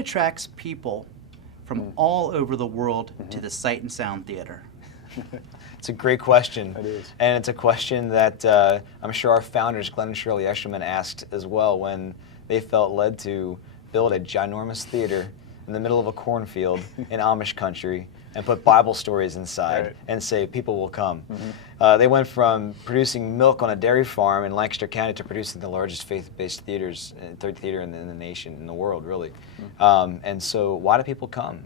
attracts people from all over the world to the Sight and Sound Theater? It's a great question. It is. And it's a question that I'm sure our founders, Glenn and Shirley Eshelman, asked as well when they felt led to build a ginormous theater in the middle of a cornfield in Amish country and put Bible stories inside and say people will come. They went from producing milk on a dairy farm in Lancaster County to producing the largest faith-based theaters, third theater in the nation, in the world, really. And so why do people come?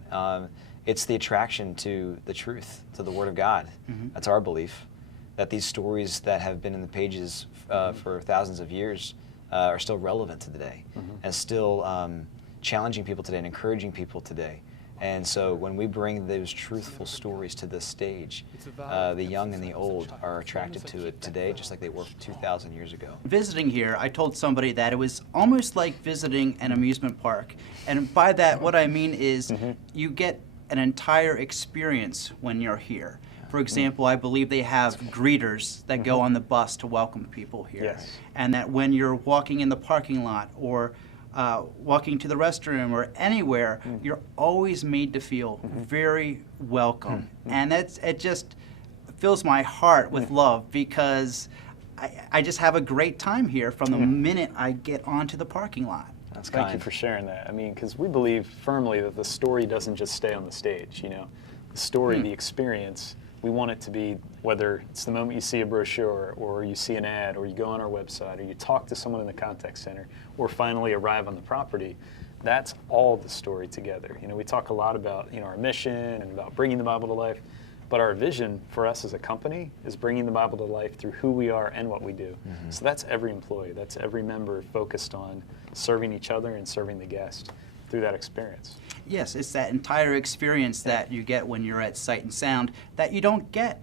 It's the attraction to the truth, to the Word of God. That's our belief, that these stories that have been in the pages for thousands of years are still relevant to today and still challenging people today and encouraging people today. And so when we bring those truthful stories to this stage, the young and the old are attracted to it today just like they were 2,000 years ago. Visiting here, I told somebody that it was almost like visiting an amusement park. And by that, what I mean is you get an entire experience when you're here. For example, I believe they have greeters that go on the bus to welcome people here. Yes. And that when you're walking in the parking lot or walking to the restroom or anywhere, you're always made to feel very welcome. And it just fills my heart with love because I just have a great time here from the minute I get onto the parking lot. That's Thank you for sharing that. I mean, because we believe firmly that the story doesn't just stay on the stage, you know. The story, the experience, we want it to be, whether it's the moment you see a brochure or you see an ad or you go on our website or you talk to someone in the contact center or finally arrive on the property, that's all the story together. You know, we talk a lot about, you know, our mission and about bringing the Bible to life, but our vision for us as a company is bringing the Bible to life through who we are and what we do. So that's every employee, that's every member focused on serving each other and serving the guest through that experience. Yes, it's that entire experience that you get when you're at Sight and Sound that you don't get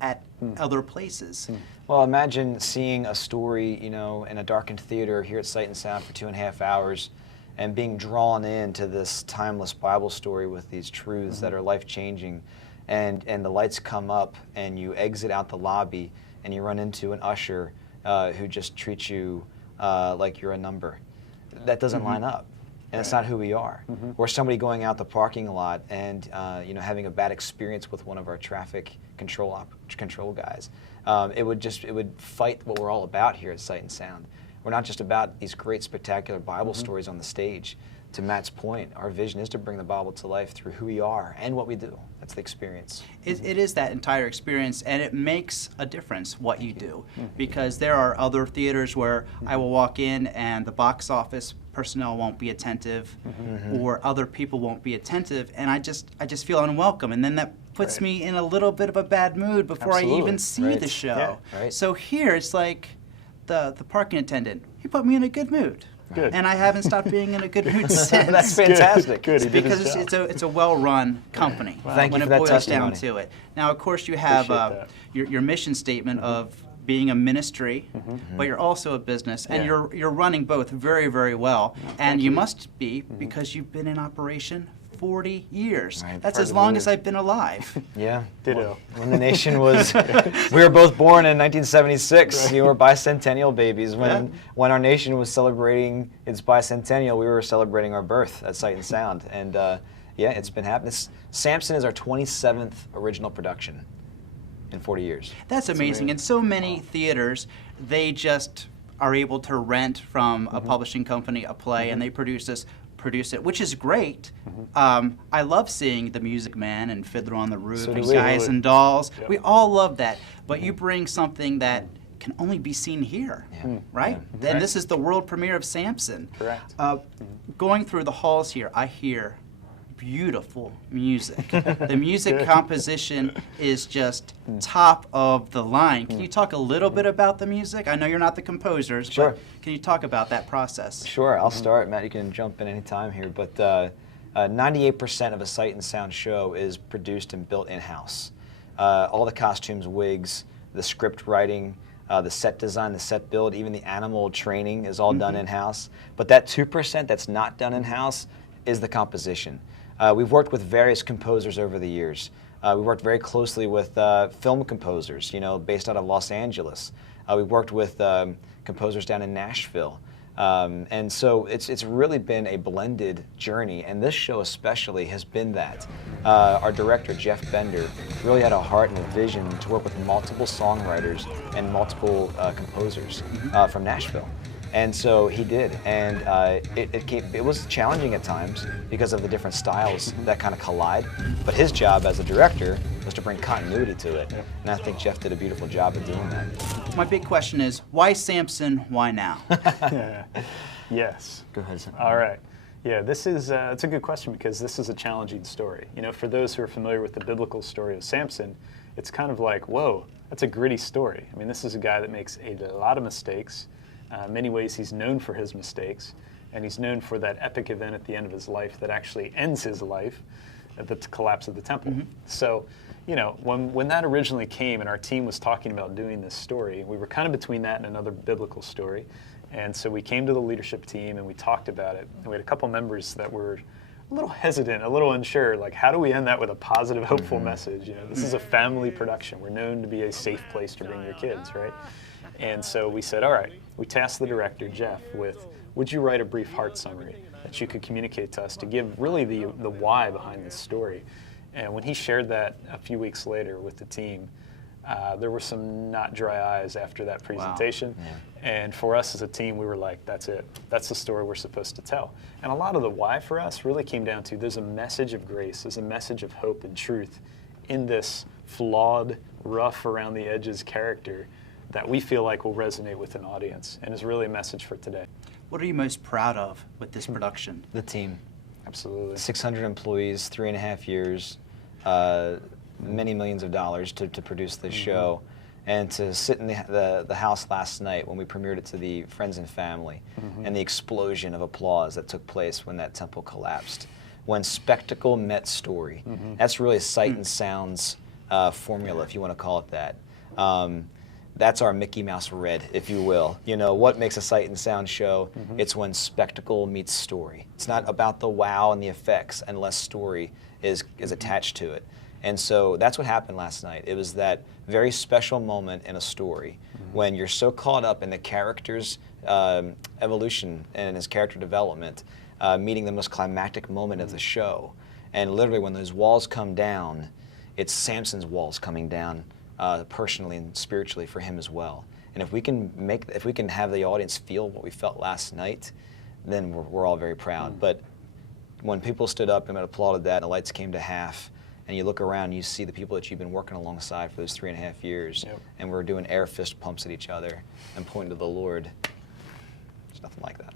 at other places. Well, imagine seeing a story, you know, in a darkened theater here at Sight and Sound for 2.5 hours and being drawn into this timeless Bible story with these truths that are life-changing, and the lights come up and you exit out the lobby and you run into an usher who just treats you like you're a number. That doesn't line up. And it's not who we are. Or somebody going out the parking lot and you know, having a bad experience with one of our traffic control guys. It would fight what we're all about here at Sight and Sound. We're not just about these great spectacular Bible stories on the stage. To Matt's point, our vision is to bring the Bible to life through who we are and what we do. That's the experience. It is that entire experience, and it makes a difference what you do, because there are other theaters where I will walk in and the box office personnel won't be attentive, or other people won't be attentive, and I just feel unwelcome, and then that puts me in a little bit of a bad mood before I even see the show. So here it's like the parking attendant, he put me in a good mood. Good. And I haven't stopped being in a good mood since. That's fantastic. Good. He did his Because job. it's a well-run company Thank when you it for that boils testimony. down to it. Now, of course, you have your mission statement of being a ministry, but you're also a business, and you're running both very, very well. And you must be, because you've been in operation 40 years. Right, That's hard as to long believe. as I've been alive. Yeah. Ditto. When the nation was, we were both born in 1976. You were bicentennial babies. When our nation was celebrating its bicentennial, we were celebrating our birth at Sight and Sound. And yeah, it's been happening. Samson is our 27th original production in 40 years. That's amazing. And so many theaters, they just are able to rent from a publishing company a play, and they produce it, which is great. I love seeing The Music Man and Fiddler on the Roof So do and we. Guys and Dolls. We all love that. But you bring something that can only be seen here, right? And this is the world premiere of Samson. Correct. Going through the halls here, I hear beautiful music. The music composition is just top of the line. Can you talk a little bit about the music? I know you're not the composers, but can you talk about that process? Sure, I'll start. Matt, you can jump in any time here. But 98% of a Sight and Sound show is produced and built in-house. All the costumes, wigs, the script writing, the set design, the set build, even the animal training is all done in-house. But that 2% that's not done in-house is the composition. We've worked with various composers over the years. We worked very closely with film composers, you know, based out of Los Angeles. We've worked with composers down in Nashville. And so it's really been a blended journey, and this show especially has been that. Our director, Jeff Bender, really had a heart and a vision to work with multiple songwriters and multiple composers from Nashville. And so he did, and it was challenging at times because of the different styles that kind of collide, but his job as a director was to bring continuity to it, and I think Jeff did a beautiful job of doing that. My big question is, why Samson, why now? Yes. Go ahead, Sam. All right. Yeah, this is it's a good question because this is a challenging story. You know, for those who are familiar with the biblical story of Samson, it's kind of like, whoa, that's a gritty story. I mean, this is a guy that makes a lot of mistakes. In many ways, he's known for his mistakes, and he's known for that epic event at the end of his life that actually ends his life, the collapse of the temple. So, you know, when that originally came and our team was talking about doing this story, we were kind of between that and another biblical story. And so we came to the leadership team and we talked about it. And we had a couple members that were a little hesitant, a little unsure, like how do we end that with a positive, hopeful message? You know, this is a family production. We're known to be a safe place to bring your kids, right? And so we said, all right, we tasked the director, Jeff, with, would you write a brief heart summary that you could communicate to us to give really the why behind this story? And when he shared that a few weeks later with the team, there were some not dry eyes after that presentation. Wow. Yeah. And for us as a team, we were like, that's it. That's the story we're supposed to tell. And a lot of the why for us really came down to there's a message of grace, there's a message of hope and truth in this flawed, rough around the edges character that we feel like will resonate with an audience and is really a message for today. What are you most proud of with this production? The team. Absolutely. 600 employees, 3.5 years, many millions of dollars to produce this show, and to sit in the house last night when we premiered it to the friends and family, and the explosion of applause that took place when that temple collapsed. When spectacle met story. That's really Sight and Sound's formula, if you want to call it that. That's our Mickey Mouse red, if you will. You know, what makes a Sight and Sound show? It's when spectacle meets story. It's not about the wow and the effects unless story is attached to it. And so that's what happened last night. It was that very special moment in a story when you're so caught up in the character's evolution and his character development, meeting the most climactic moment of the show. And literally when those walls come down, it's Samson's walls coming down personally and spiritually for him as well. And if we can have the audience feel what we felt last night, then we're all very proud. But when people stood up and applauded that and the lights came to half, and you look around, you see the people that you've been working alongside for those 3.5 years, and we're doing air fist pumps at each other and pointing to the Lord. There's nothing like that.